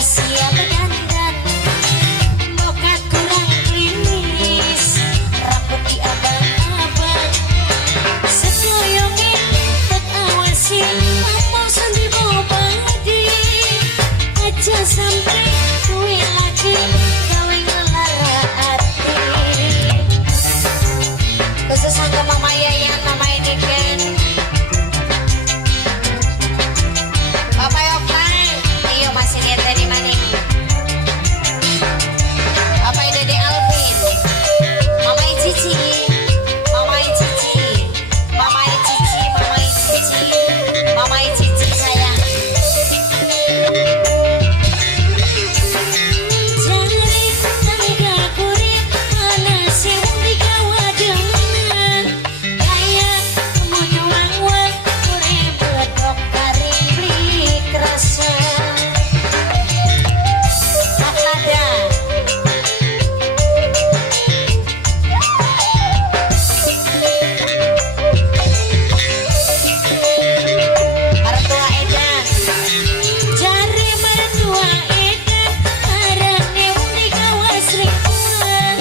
siap dandan, bokat kurang klinis, rambut di abang-abang, sekoyongin tak awasi, mau sandi bobadi, aja sampai duwe lagi gawe ngelara hati. Khusus untuk Mama Yayan, Mama ini kan Papa Yofan, iyo masih lihat dari mana? Papa Dede Alvin, Mama Cici, Mama Cici, Mama Cici, Mama Cici, Mama Cici sayang. Jari tangga kurit mana sih di kawadangan, kayak mau nyuang-uang kurit bedok kari beli kerasa. Maklada Mertua Edan, jari mertua Edan, arane wong di kawas lingkungan,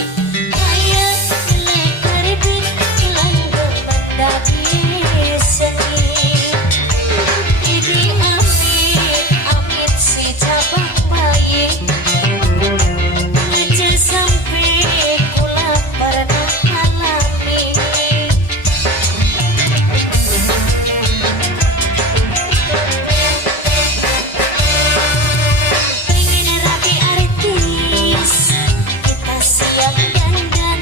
kayak jelek karibin langgar mendaki seni. Idi amit si cabang bayi, aja sampai kula pernah alami. Pengen rapi artis, kita siap dandan,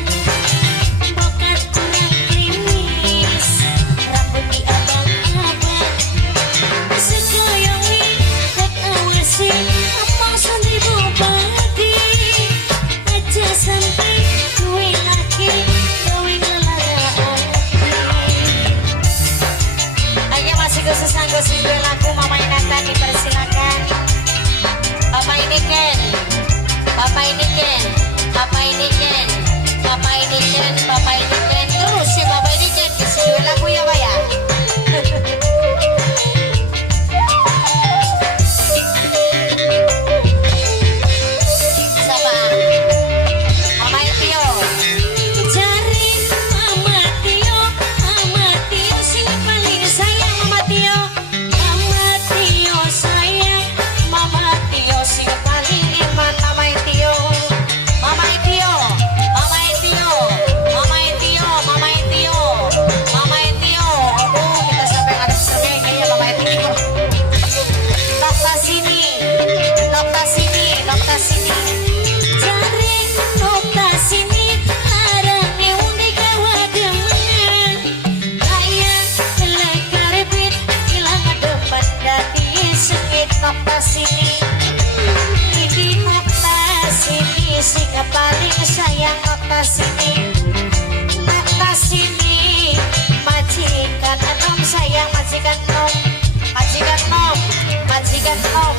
bokat kurang klinis, rambut di abang-abang, sekoyongi tak awasi, mau sandi bobadi, aja sampai duwe lagi gawe ngelara hati. Hanya masih khusus anggo single lagu Mama Inatan, dipersilakan. Papa ini Ken, Papa ini Ken, Papa ini Ken, Papa ini Ken, Papa ini Ken, terus si Papa ini Ken kasih dua lagu ya Pak ya. Siapa? Mama Tio. Cari Mama Tio, Mama Tio sing paling sayang Mama Tio. Mama Tio sayang, Mama Tio sing paling iman Mama Tio. Mama Tio, Mama Tio, Mama Tio, Mama Tio, Mama Tio. Aduh, kita sampai ngadep sereng kayaknya Mama Tio. Nokta sini, nokta sini, nokta sini. Cari nokta sini, arane wong di kawadangan, kayak jelek karibit ilang depan dadi sengit. Nokta sini, ini nokta sini, sing paling sayang nokta sini. Nokta sini, majikan enom sayang, majikan nom, majikan nom, majikan nom.